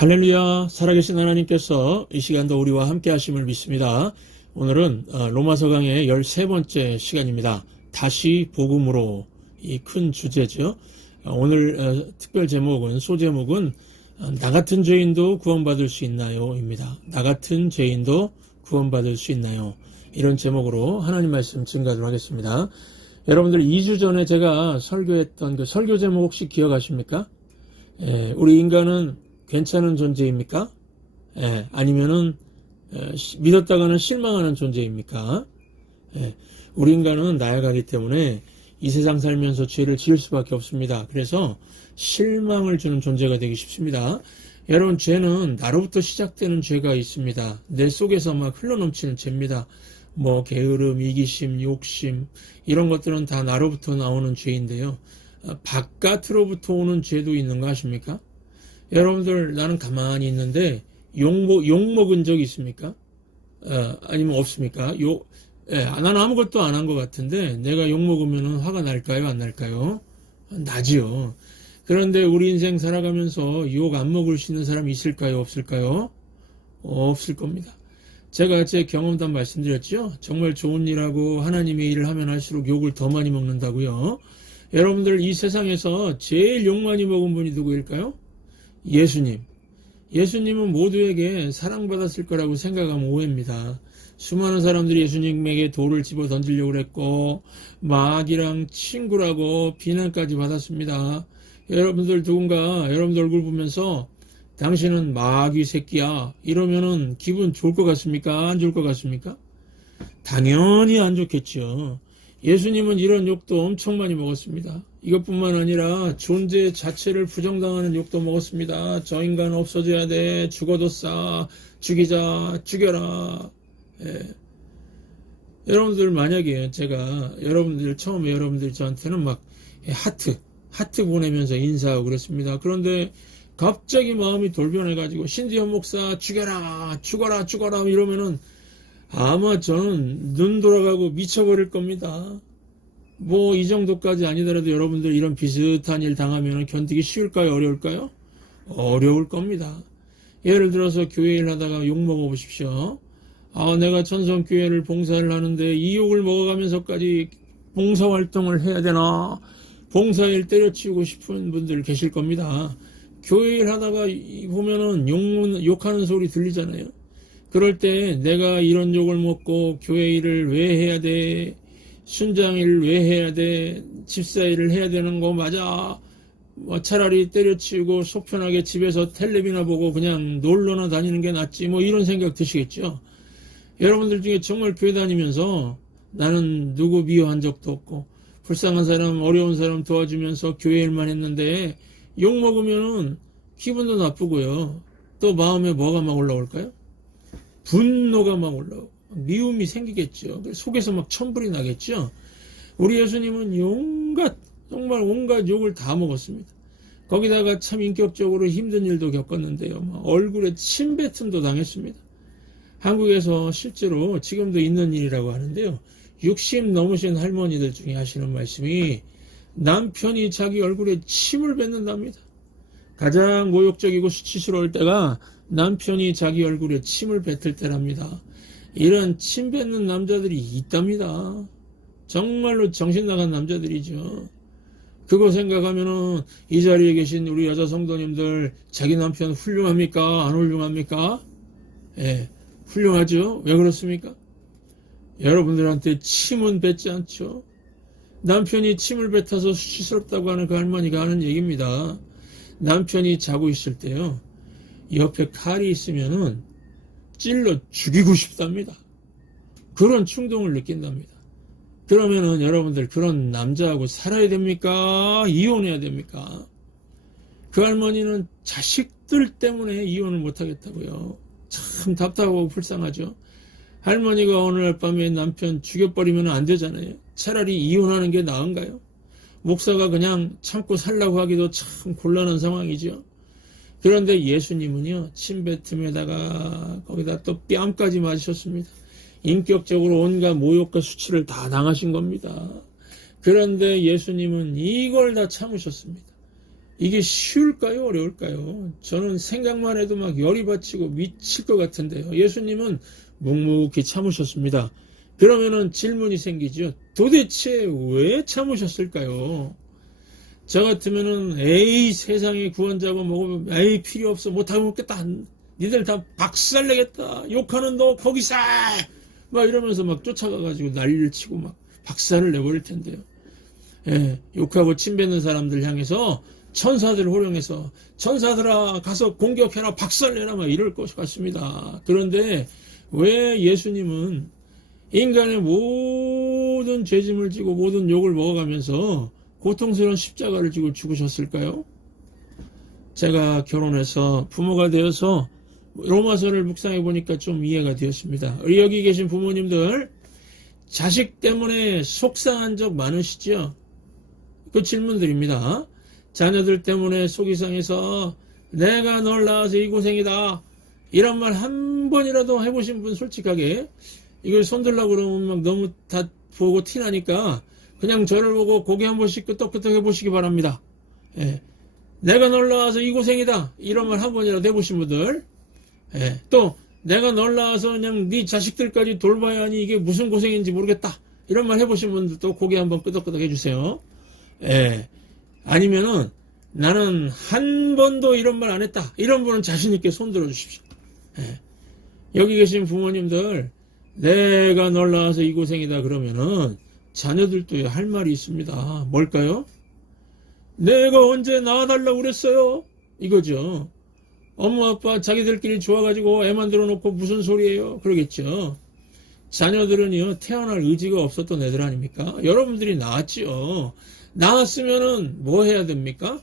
할렐루야, 살아계신 하나님께서 이 시간도 우리와 함께 하심을 믿습니다. 오늘은 로마서 강의 13번째 시간입니다. 다시 복음으로, 이 큰 주제죠. 오늘 특별 제목은, 소제목은 나 같은 죄인도 구원받을 수 있나요? 입니다. 나 같은 죄인도 구원받을 수 있나요? 이런 제목으로 하나님 말씀 증가를 하겠습니다. 여러분들 2주 전에 제가 설교했던 그 설교 제목 혹시 기억하십니까? 우리 인간은 괜찮은 존재입니까? 아니면은 믿었다가는 실망하는 존재입니까? 우리 인간은 나아가기 때문에 이 세상 살면서 죄를 지을 수밖에 없습니다. 그래서 실망을 주는 존재가 되기 쉽습니다. 여러분, 죄는 나로부터 시작되는 죄가 있습니다. 내 속에서 막 흘러넘치는 죄입니다. 게으름, 이기심, 욕심 이런 것들은 다 나로부터 나오는 죄인데요. 바깥으로부터 오는 죄도 있는 거 아십니까? 여러분들, 나는 가만히 있는데 욕 먹은 적 있습니까? 아니면 없습니까? 나는 아무것도 안 한 것 같은데 내가 욕 먹으면 화가 날까요? 안 날까요? 나지요. 그런데 우리 인생 살아가면서 욕 안 먹을 수 있는 사람이 있을까요? 없을까요? 없을 겁니다. 제가 제 경험담 말씀드렸죠? 정말 좋은 일하고 하나님의 일을 하면 할수록 욕을 더 많이 먹는다고요. 여러분들, 이 세상에서 제일 욕 많이 먹은 분이 누구일까요? 예수님. 예수님은 모두에게 사랑받았을 거라고 생각하면 오해입니다. 수많은 사람들이 예수님에게 돌을 집어 던지려고 했고 마귀랑 친구라고 비난까지 받았습니다. 여러분들, 누군가 여러분들 얼굴 보면서 당신은 마귀 새끼야 이러면은 기분 좋을 것 같습니까? 안 좋을 것 같습니까? 당연히 안 좋겠죠. 예수님은 이런 욕도 엄청 많이 먹었습니다. 이것뿐만 아니라 존재 자체를 부정당하는 욕도 먹었습니다. 저 인간 없어져야 돼. 죽어도 싸. 죽이자. 죽여라. 여러분들, 만약에 제가 처음에 여러분들이 저한테는 막 하트 보내면서 인사하고 그랬습니다. 그런데 갑자기 마음이 돌변해가지고 신디현 목사 죽여라. 죽어라 이러면은 아마 저는 눈 돌아가고 미쳐버릴 겁니다. 이 정도까지 아니더라도 여러분들 이런 비슷한 일 당하면 견디기 쉬울까요? 어려울까요? 어려울 겁니다. 예를 들어서 교회 일 하다가 욕 먹어보십시오. 내가 천성교회를 봉사를 하는데 이 욕을 먹어가면서까지 봉사활동을 해야 되나? 봉사일 때려치우고 싶은 분들 계실 겁니다. 교회 일 하다가 보면은 욕하는 소리 들리잖아요. 그럴 때 내가 이런 욕을 먹고 교회 일을 왜 해야 돼? 순장 일을 왜 해야 돼? 집사 일을 해야 되는 거 맞아? 차라리 때려치우고 속편하게 집에서 텔레비나 보고 그냥 놀러나 다니는 게 낫지. 이런 생각 드시겠죠? 여러분들 중에 정말 교회 다니면서 나는 누구 미워한 적도 없고 불쌍한 사람, 어려운 사람 도와주면서 교회 일만 했는데 욕 먹으면은 기분도 나쁘고요. 또 마음에 뭐가 막 올라올까요? 분노가 막 올라오고 미움이 생기겠죠. 속에서 막 천불이 나겠죠. 우리 예수님은 정말 온갖 욕을 다 먹었습니다. 거기다가 참 인격적으로 힘든 일도 겪었는데요. 얼굴에 침뱉음도 당했습니다. 한국에서 실제로 지금도 있는 일이라고 하는데요. 60 넘으신 할머니들 중에 하시는 말씀이 남편이 자기 얼굴에 침을 뱉는답니다. 가장 모욕적이고 수치스러울 때가 남편이 자기 얼굴에 침을 뱉을 때랍니다. 이런 침 뱉는 남자들이 있답니다. 정말로 정신 나간 남자들이죠. 그거 생각하면은 이 자리에 계신 우리 여자 성도님들, 자기 남편 훌륭합니까? 안 훌륭합니까? 훌륭하죠. 왜 그렇습니까? 여러분들한테 침은 뱉지 않죠. 남편이 침을 뱉어서 수치스럽다고 하는 그 할머니가 하는 얘기입니다. 남편이 자고 있을 때요, 옆에 칼이 있으면은 찔러 죽이고 싶답니다. 그런 충동을 느낀답니다. 그러면은 여러분들, 그런 남자하고 살아야 됩니까? 이혼해야 됩니까? 그 할머니는 자식들 때문에 이혼을 못하겠다고요. 참 답답하고 불쌍하죠. 할머니가 어느 날 밤에 남편 죽여버리면 안 되잖아요. 차라리 이혼하는 게 나은가요? 목사가 그냥 참고 살라고 하기도 참 곤란한 상황이죠. 그런데 예수님은요, 침뱉음에다가 거기다 또 뺨까지 맞으셨습니다. 인격적으로 온갖 모욕과 수치를 다 당하신 겁니다. 그런데 예수님은 이걸 다 참으셨습니다. 이게 쉬울까요? 어려울까요? 저는 생각만 해도 막 열이 받치고 미칠 것 같은데요. 예수님은 묵묵히 참으셨습니다. 그러면은 질문이 생기죠. 도대체 왜 참으셨을까요? 저 같으면은 에이 세상의 구원자고 뭐고 에이 필요 없어 못하고 먹겠다. 니들 다 박살내겠다. 욕하는 너 거기서 막 이러면서 막 쫓아가가지고 난리를 치고 막 박살을 내버릴 텐데요. 예, 욕하고 침뱉는 사람들 향해서 천사들을 호령해서 천사들아 가서 공격해라 박살내라 막 이럴 것 같습니다. 그런데 왜 예수님은 인간의 모든 죄짐을 지고 모든 욕을 먹어가면서 고통스러운 십자가를 지고 죽으셨을까요? 제가 결혼해서 부모가 되어서 로마서를 묵상해 보니까 좀 이해가 되었습니다. 우리 여기 계신 부모님들 자식 때문에 속상한 적 많으시죠? 그 질문 드립니다. 자녀들 때문에 속이 상해서 내가 널 낳아서 이 고생이다 이런 말 한 번이라도 해보신 분 솔직하게 이걸 손들라고 그러면 막 너무 다 보고 티나니까 그냥 저를 보고 고개 한 번씩 끄덕끄덕 해보시기 바랍니다. 예. 내가 널 낳아서 이 고생이다 이런 말 한 번이라도 해보신 분들 예. 또 내가 널 낳아서 그냥 네 자식들까지 돌봐야 하니 이게 무슨 고생인지 모르겠다 이런 말 해보신 분들도 고개 한번 끄덕끄덕 해주세요. 예. 아니면은 나는 한 번도 이런 말 안 했다 이런 분은 자신 있게 손 들어 주십시오. 예. 여기 계신 부모님들 내가 널 낳아서 이 고생이다 그러면은 자녀들도 할 말이 있습니다. 뭘까요? 내가 언제 낳아달라고 그랬어요? 이거죠. 엄마 아빠 자기들끼리 좋아가지고 애 만들어 놓고 무슨 소리예요? 그러겠죠. 자녀들은요 태어날 의지가 없었던 애들 아닙니까? 여러분들이 낳았죠. 낳았으면은 뭐 해야 됩니까?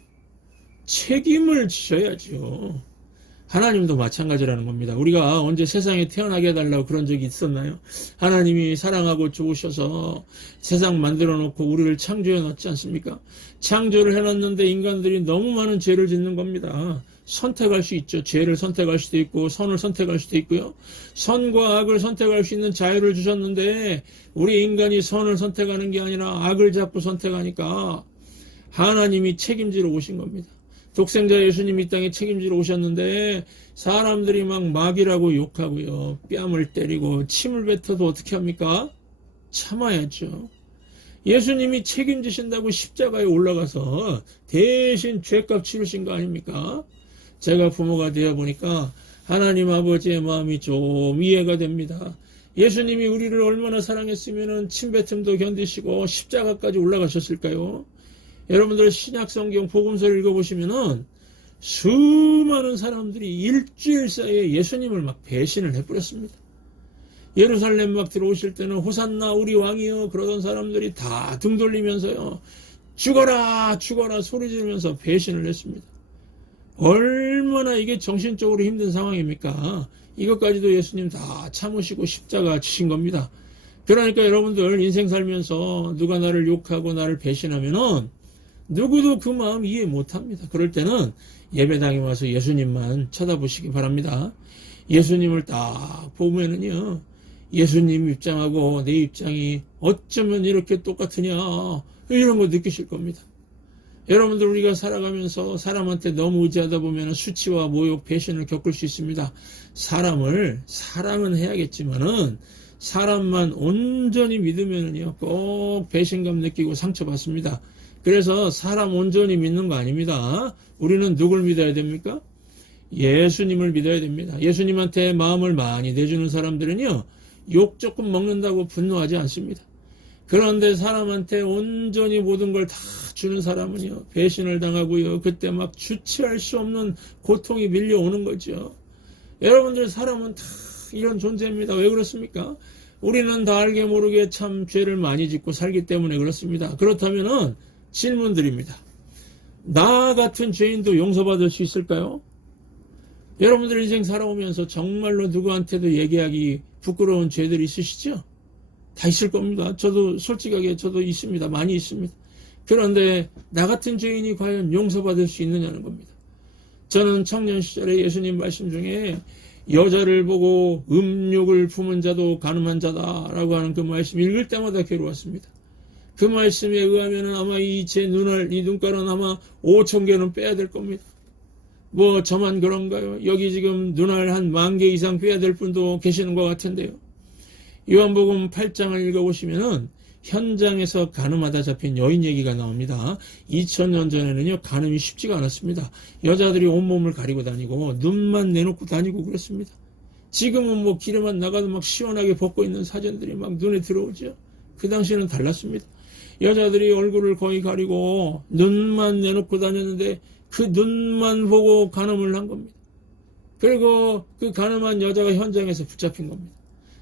책임을 지셔야죠. 하나님도 마찬가지라는 겁니다. 우리가 언제 세상에 태어나게 해달라고 그런 적이 있었나요? 하나님이 사랑하고 좋으셔서 세상 만들어 놓고 우리를 창조해 놨지 않습니까? 창조를 해놨는데 인간들이 너무 많은 죄를 짓는 겁니다. 선택할 수 있죠. 죄를 선택할 수도 있고 선을 선택할 수도 있고요. 선과 악을 선택할 수 있는 자유를 주셨는데 우리 인간이 선을 선택하는 게 아니라 악을 자꾸 선택하니까 하나님이 책임지러 오신 겁니다. 독생자 예수님이 이 땅에 책임지러 오셨는데 사람들이 막 막이라고 욕하고요. 뺨을 때리고 침을 뱉어도 어떻게 합니까? 참아야죠. 예수님이 책임지신다고 십자가에 올라가서 대신 죄값 치르신 거 아닙니까? 제가 부모가 되어 보니까 하나님 아버지의 마음이 좀 이해가 됩니다. 예수님이 우리를 얼마나 사랑했으면 침뱉음도 견디시고 십자가까지 올라가셨을까요? 여러분들 신약성경 복음서를 읽어보시면은 수많은 사람들이 일주일 사이에 예수님을 막 배신을 해버렸습니다. 예루살렘 막 들어오실 때는 호산나 우리 왕이여 그러던 사람들이 다 등 돌리면서요 죽어라 죽어라 소리 지르면서 배신을 했습니다. 얼마나 이게 정신적으로 힘든 상황입니까? 이것까지도 예수님 다 참으시고 십자가 지신 겁니다. 그러니까 여러분들 인생 살면서 누가 나를 욕하고 나를 배신하면은 누구도 그 마음 이해 못합니다. 그럴 때는 예배당에 와서 예수님만 쳐다보시기 바랍니다. 예수님을 딱 보면은요 예수님 입장하고 내 입장이 어쩌면 이렇게 똑같으냐 이런 거 느끼실 겁니다. 여러분들 우리가 살아가면서 사람한테 너무 의지하다 보면 수치와 모욕, 배신을 겪을 수 있습니다. 사람을 사랑은 해야겠지만은 사람만 온전히 믿으면은요 꼭 배신감 느끼고 상처받습니다. 그래서 사람 온전히 믿는 거 아닙니다. 우리는 누굴 믿어야 됩니까? 예수님을 믿어야 됩니다. 예수님한테 마음을 많이 내주는 사람들은요 욕 조금 먹는다고 분노하지 않습니다. 그런데 사람한테 온전히 모든 걸 다 주는 사람은요 배신을 당하고요 그때 막 주체할 수 없는 고통이 밀려오는 거죠. 여러분들 사람은 다 이런 존재입니다. 왜 그렇습니까? 우리는 다 알게 모르게 참 죄를 많이 짓고 살기 때문에 그렇습니다. 그렇다면은 질문 드립니다. 나 같은 죄인도 용서받을 수 있을까요? 여러분들 인생 살아오면서 정말로 누구한테도 얘기하기 부끄러운 죄들이 있으시죠? 다 있을 겁니다. 저도 솔직하게 저도 있습니다. 많이 있습니다. 그런데 나 같은 죄인이 과연 용서받을 수 있느냐는 겁니다. 저는 청년 시절에 예수님 말씀 중에 여자를 보고 음욕을 품은 자도 가늠한 자다라고 하는 그 말씀 읽을 때마다 괴로웠습니다. 그 말씀에 의하면 아마 이 제 눈알, 이 눈가는 아마 5,000개는 빼야 될 겁니다. 뭐 저만 그런가요? 여기 지금 눈알 한 10,000개 이상 빼야 될 분도 계시는 것 같은데요. 요한복음 8장을 읽어보시면은 현장에서 간음하다 잡힌 여인 얘기가 나옵니다. 2000년 전에는요, 간음이 쉽지가 않았습니다. 여자들이 온몸을 가리고 다니고 눈만 내놓고 다니고 그랬습니다. 지금은 뭐 길에만 나가도 막 시원하게 벗고 있는 사진들이 막 눈에 들어오죠. 그 당시에는 달랐습니다. 여자들이 얼굴을 거의 가리고 눈만 내놓고 다녔는데 그 눈만 보고 간음을 한 겁니다. 그리고 그 간음한 여자가 현장에서 붙잡힌 겁니다.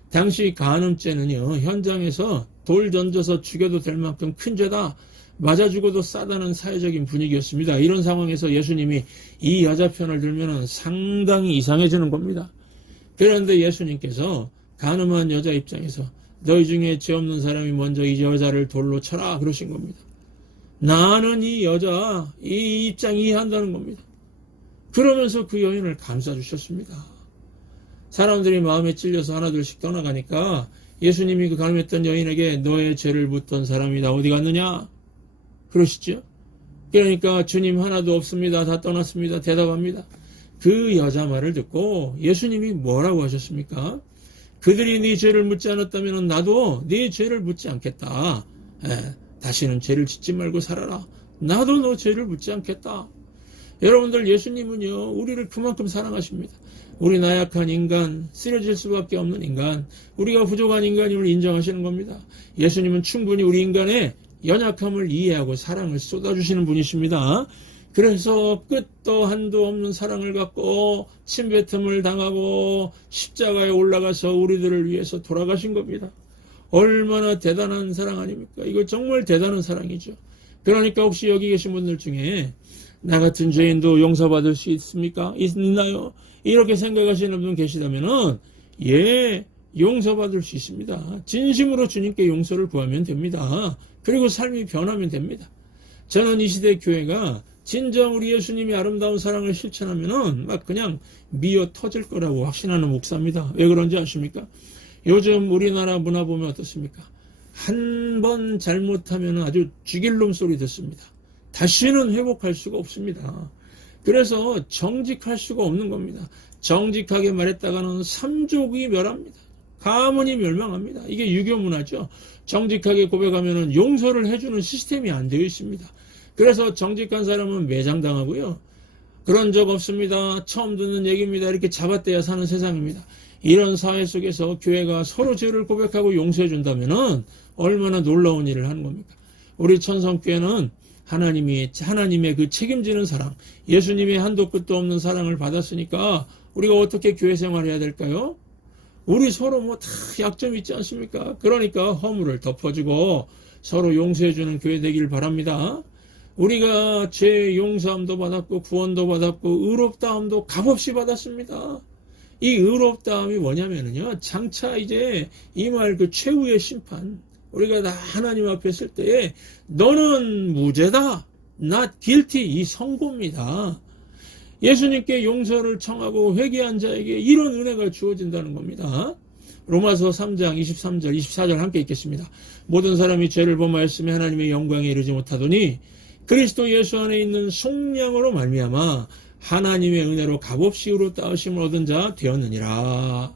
당시 간음죄는요, 현장에서 돌 던져서 죽여도 될 만큼 큰 죄다, 맞아 죽어도 싸다는 사회적인 분위기였습니다. 이런 상황에서 예수님이 이 여자 편을 들면 상당히 이상해지는 겁니다. 그런데 예수님께서 간음한 여자 입장에서 너희 중에 죄 없는 사람이 먼저 이 여자를 돌로 쳐라 그러신 겁니다. 나는 이 여자 이 입장 이해한다는 겁니다. 그러면서 그 여인을 감싸주셨습니다. 사람들이 마음에 찔려서 하나둘씩 떠나가니까 예수님이 그 간음했던 여인에게 너의 죄를 묻던 사람이 다 어디 갔느냐? 그러시죠? 그러니까 주님 하나도 없습니다. 다 떠났습니다. 대답합니다. 그 여자 말을 듣고 예수님이 뭐라고 하셨습니까? 그들이 네 죄를 묻지 않았다면 나도 네 죄를 묻지 않겠다. 다시는 죄를 짓지 말고 살아라. 나도 너 죄를 묻지 않겠다. 여러분들, 예수님은요, 우리를 그만큼 사랑하십니다. 우리 나약한 인간, 쓰러질 수밖에 없는 인간, 우리가 부족한 인간임을 인정하시는 겁니다. 예수님은 충분히 우리 인간의 연약함을 이해하고 사랑을 쏟아주시는 분이십니다. 그래서 끝도 한도 없는 사랑을 갖고 침뱉음을 당하고 십자가에 올라가서 우리들을 위해서 돌아가신 겁니다. 얼마나 대단한 사랑 아닙니까? 이거 정말 대단한 사랑이죠. 그러니까 혹시 여기 계신 분들 중에 나 같은 죄인도 용서받을 수 있습니까? 있나요? 이렇게 생각하시는 분 계시다면은, 예, 용서받을 수 있습니다. 진심으로 주님께 용서를 구하면 됩니다. 그리고 삶이 변하면 됩니다. 저는 이 시대 교회가 진정 우리 예수님이 아름다운 사랑을 실천하면은 막 그냥 미어 터질 거라고 확신하는 목사입니다. 왜 그런지 아십니까? 요즘 우리나라 문화 보면 어떻습니까? 한 번 잘못하면 아주 죽일 놈 소리 듣습니다. 다시는 회복할 수가 없습니다. 그래서 정직할 수가 없는 겁니다. 정직하게 말했다가는 삼족이 멸합니다. 가문이 멸망합니다. 이게 유교 문화죠. 정직하게 고백하면 용서를 해주는 시스템이 안 되어 있습니다. 그래서 정직한 사람은 매장당하고요. 그런 적 없습니다. 처음 듣는 얘기입니다. 이렇게 잡아떼야 사는 세상입니다. 이런 사회 속에서 교회가 서로 죄를 고백하고 용서해 준다면 얼마나 놀라운 일을 하는 겁니까? 우리 천성교회는 하나님의 그 책임지는 사랑, 예수님의 한도 끝도 없는 사랑을 받았으니까 우리가 어떻게 교회 생활을 해야 될까요? 우리 서로 뭐 다 약점이 있지 않습니까? 그러니까 허물을 덮어주고 서로 용서해주는 교회 되기를 바랍니다. 우리가 죄 용서함도 받았고 구원도 받았고 의롭다함도 값없이 받았습니다. 이 의롭다함이 뭐냐면요, 장차 이제 이 말 그 최후의 심판, 우리가 다 하나님 앞에 쓸 때에 너는 무죄다, not guilty, 이 선고입니다. 예수님께 용서를 청하고 회개한 자에게 이런 은혜가 주어진다는 겁니다. 로마서 3장 23절 24절 함께 읽겠습니다. 모든 사람이 죄를 범하였으며 하나님의 영광에 이르지 못하더니 그리스도 예수 안에 있는 속량으로 말미암아 하나님의 은혜로 값없이 의롭다 하심을 얻은 자 되었느니라.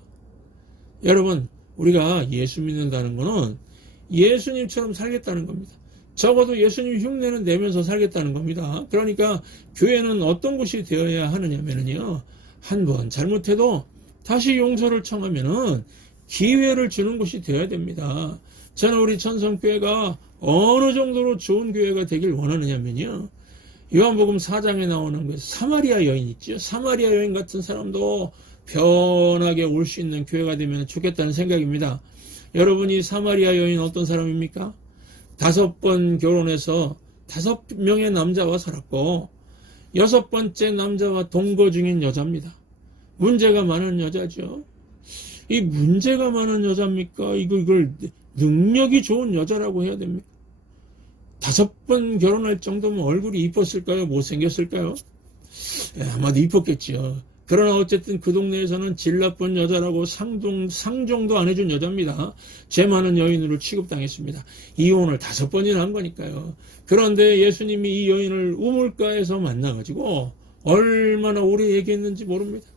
여러분, 우리가 예수 믿는다는 것은 예수님처럼 살겠다는 겁니다. 적어도 예수님 흉내는 내면서 살겠다는 겁니다. 그러니까 교회는 어떤 곳이 되어야 하느냐면요, 한 번 잘못해도 다시 용서를 청하면은 기회를 주는 곳이 되어야 됩니다. 저는 우리 천성교회가 어느 정도로 좋은 교회가 되길 원하느냐면요, 요한복음 4장에 나오는 그 사마리아 여인 있죠. 사마리아 여인 같은 사람도 편하게 올 수 있는 교회가 되면 좋겠다는 생각입니다. 여러분이 사마리아 여인 어떤 사람입니까? 5번 결혼해서 5명의 남자와 살았고 6번째 남자와 동거 중인 여자입니다. 문제가 많은 여자죠. 이 문제가 많은 여자입니까? 이걸 능력이 좋은 여자라고 해야 됩니까? 5번 결혼할 정도면 얼굴이 이뻤을까요? 못생겼을까요? 아마도 이뻤겠죠. 그러나 어쨌든 그 동네에서는 질 나쁜 여자라고 상종도 안 해준 여자입니다. 죄 많은 여인으로 취급당했습니다. 이혼을 5번이나 한 거니까요. 그런데 예수님이 이 여인을 우물가에서 만나가지고 얼마나 오래 얘기했는지 모릅니다.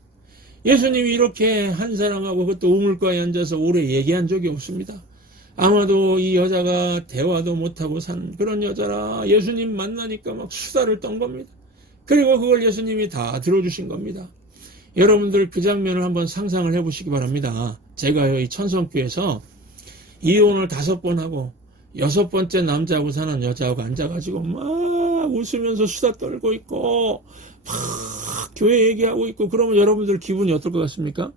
예수님이 이렇게 한 사람하고 그것도 우물가에 앉아서 오래 얘기한 적이 없습니다. 아마도 이 여자가 대화도 못하고 산 그런 여자라 예수님 만나니까 막 수다를 떤 겁니다. 그리고 그걸 예수님이 다 들어주신 겁니다. 여러분들 그 장면을 한번 상상을 해보시기 바랍니다. 제가요, 이 천성교에서 이혼을 5번 하고 6번째 남자하고 사는 여자하고 앉아가지고 막 웃으면서 수다 떨고 있고 막 교회 얘기하고 있고 그러면 여러분들 기분이 어떨 것 같습니까?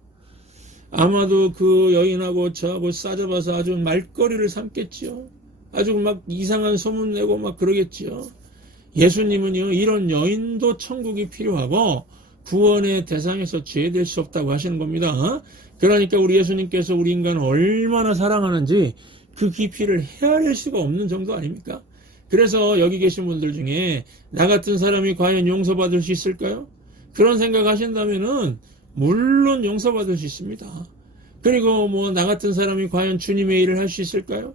아마도 그 여인하고 저하고 싸잡아서 아주 말거리를 삼겠지요. 아주 막 이상한 소문 내고 막 그러겠지요. 예수님은요, 이런 여인도 천국이 필요하고 구원의 대상에서 제외될 수 없다고 하시는 겁니다. 그러니까 우리 예수님께서 우리 인간을 얼마나 사랑하는지 그 깊이를 헤아릴 수가 없는 정도 아닙니까? 그래서 여기 계신 분들 중에 나 같은 사람이 과연 용서받을 수 있을까요? 그런 생각 하신다면은 물론 용서받을 수 있습니다. 그리고 뭐 나 같은 사람이 과연 주님의 일을 할 수 있을까요?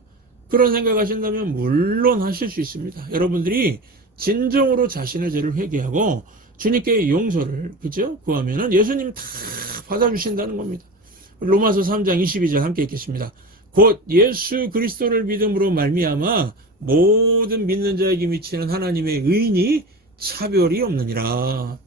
그런 생각 하신다면 물론 하실 수 있습니다. 여러분들이 진정으로 자신의 죄를 회개하고 주님께 용서를 그죠? 구하면은 예수님 다 받아주신다는 겁니다. 로마서 3장 22절 함께 읽겠습니다. 곧 예수 그리스도를 믿음으로 말미암아 모든 믿는 자에게 미치는 하나님의 의인이 차별이 없느니라.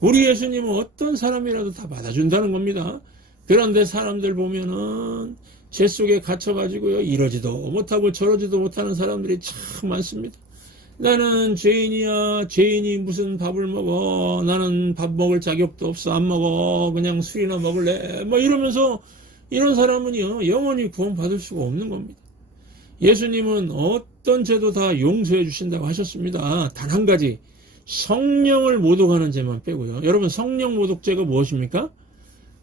우리 예수님은 어떤 사람이라도 다 받아준다는 겁니다. 그런데 사람들 보면은 죄 속에 갇혀가지고요, 이러지도 못하고 저러지도 못하는 사람들이 참 많습니다. 나는 죄인이야. 죄인이 무슨 밥을 먹어. 나는 밥 먹을 자격도 없어. 안 먹어. 그냥 술이나 먹을래. 뭐 이러면서 이런 사람은요, 영원히 구원받을 수가 없는 겁니다. 예수님은 어떤 죄도 다 용서해 주신다고 하셨습니다. 단 한 가지, 성령을 모독하는 죄만 빼고요. 여러분, 성령 모독죄가 무엇입니까?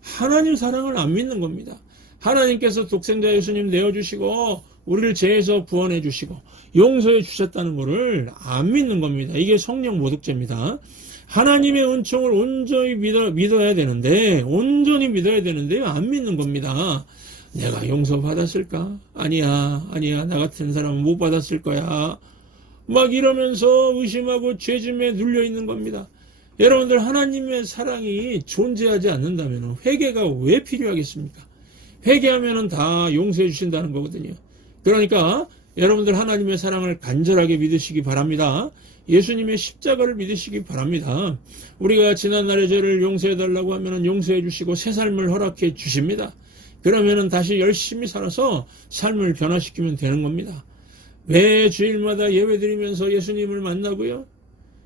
하나님 사랑을 안 믿는 겁니다. 하나님께서 독생자 예수님 내어주시고 우리를 죄에서 구원해 주시고 용서해 주셨다는 것을 안 믿는 겁니다. 이게 성령 모독죄입니다. 하나님의 은총을 온전히 믿어야 되는데 온전히 믿어야 되는데 안 믿는 겁니다. 내가 용서받았을까? 아니야 나 같은 사람은 못 받았을 거야. 막 이러면서 의심하고 죄짐에 눌려 있는 겁니다. 여러분들, 하나님의 사랑이 존재하지 않는다면 회개가 왜 필요하겠습니까? 회개하면 다 용서해 주신다는 거거든요. 그러니까 여러분들 하나님의 사랑을 간절하게 믿으시기 바랍니다. 예수님의 십자가를 믿으시기 바랍니다. 우리가 지난날의 죄를 용서해 달라고 하면 용서해 주시고 새 삶을 허락해 주십니다. 그러면 다시 열심히 살아서 삶을 변화시키면 되는 겁니다. 매 주일마다 예배드리면서 예수님을 만나고요.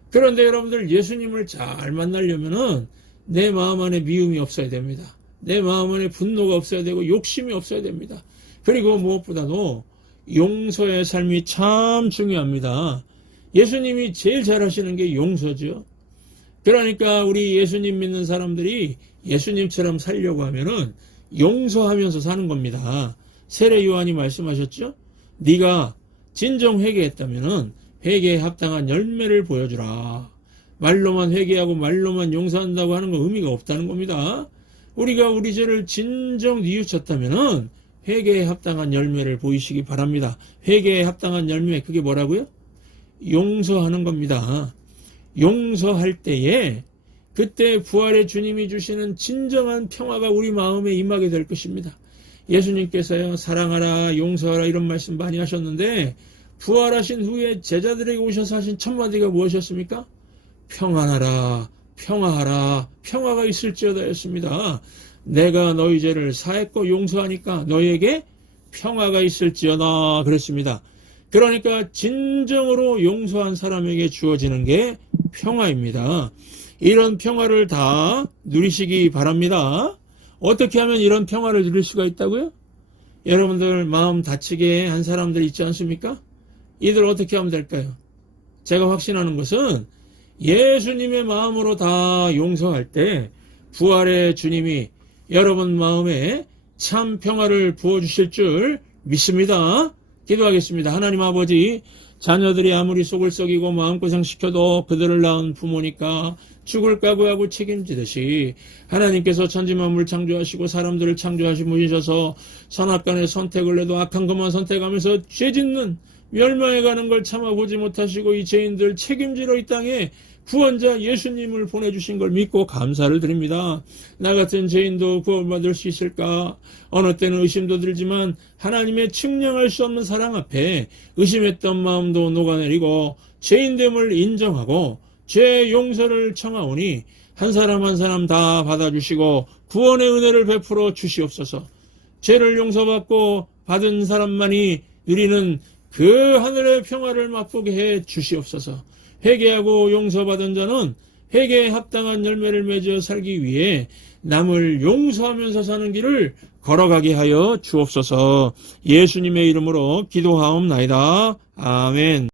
그런데 여러분들, 예수님을 잘 만나려면은 내 마음 안에 미움이 없어야 됩니다. 내 마음 안에 분노가 없어야 되고 욕심이 없어야 됩니다. 그리고 무엇보다도 용서의 삶이 참 중요합니다. 예수님이 제일 잘하시는 게 용서죠. 그러니까 우리 예수님 믿는 사람들이 예수님처럼 살려고 하면은 용서하면서 사는 겁니다. 세례 요한이 말씀하셨죠? 네가 진정 회개했다면은 회개에 합당한 열매를 보여주라. 말로만 회개하고 말로만 용서한다고 하는 건 의미가 없다는 겁니다. 우리가 우리 죄를 진정 뉘우쳤다면은 회개에 합당한 열매를 보이시기 바랍니다. 회개에 합당한 열매, 그게 뭐라고요? 용서하는 겁니다. 용서할 때에 그때 부활의 주님이 주시는 진정한 평화가 우리 마음에 임하게 될 것입니다. 예수님께서요, 사랑하라, 용서하라 이런 말씀 많이 하셨는데 부활하신 후에 제자들에게 오셔서 하신 첫 마디가 무엇이었습니까? 평안하라, 평화하라, 평화가 있을지어다 였습니다. 내가 너희 죄를 사했고 용서하니까 너희에게 평화가 있을지어다 그랬습니다. 그러니까 진정으로 용서한 사람에게 주어지는 게 평화입니다. 이런 평화를 다 누리시기 바랍니다. 어떻게 하면 이런 평화를 누릴 수가 있다고요? 여러분들 마음 다치게 한 사람들 있지 않습니까? 이들 어떻게 하면 될까요? 제가 확신하는 것은 예수님의 마음으로 다 용서할 때 부활의 주님이 여러분 마음에 참 평화를 부어주실 줄 믿습니다. 기도하겠습니다. 하나님 아버지, 자녀들이 아무리 속을 썩이고 마음고생시켜도 그들을 낳은 부모니까 죽을 각오하고 책임지듯이 하나님께서 천지만물 창조하시고 사람들을 창조하시고 모시셔서 선악간의 선택을 해도 악한 것만 선택하면서 죄짓는 멸망해가는 걸 참아보지 못하시고 이 죄인들 책임지러 이 땅에 구원자 예수님을 보내주신 걸 믿고 감사를 드립니다. 나 같은 죄인도 구원받을 수 있을까? 어느 때는 의심도 들지만 하나님의 측량할 수 없는 사랑 앞에 의심했던 마음도 녹아내리고 죄인됨을 인정하고 죄 용서를 청하오니 한 사람 한 사람 다 받아주시고 구원의 은혜를 베풀어 주시옵소서. 죄를 용서받고 받은 사람만이 누리는 그 하늘의 평화를 맛보게 해 주시옵소서. 회개하고 용서받은 자는 회개에 합당한 열매를 맺어 살기 위해 남을 용서하면서 사는 길을 걸어가게 하여 주옵소서. 예수님의 이름으로 기도하옵나이다. 아멘.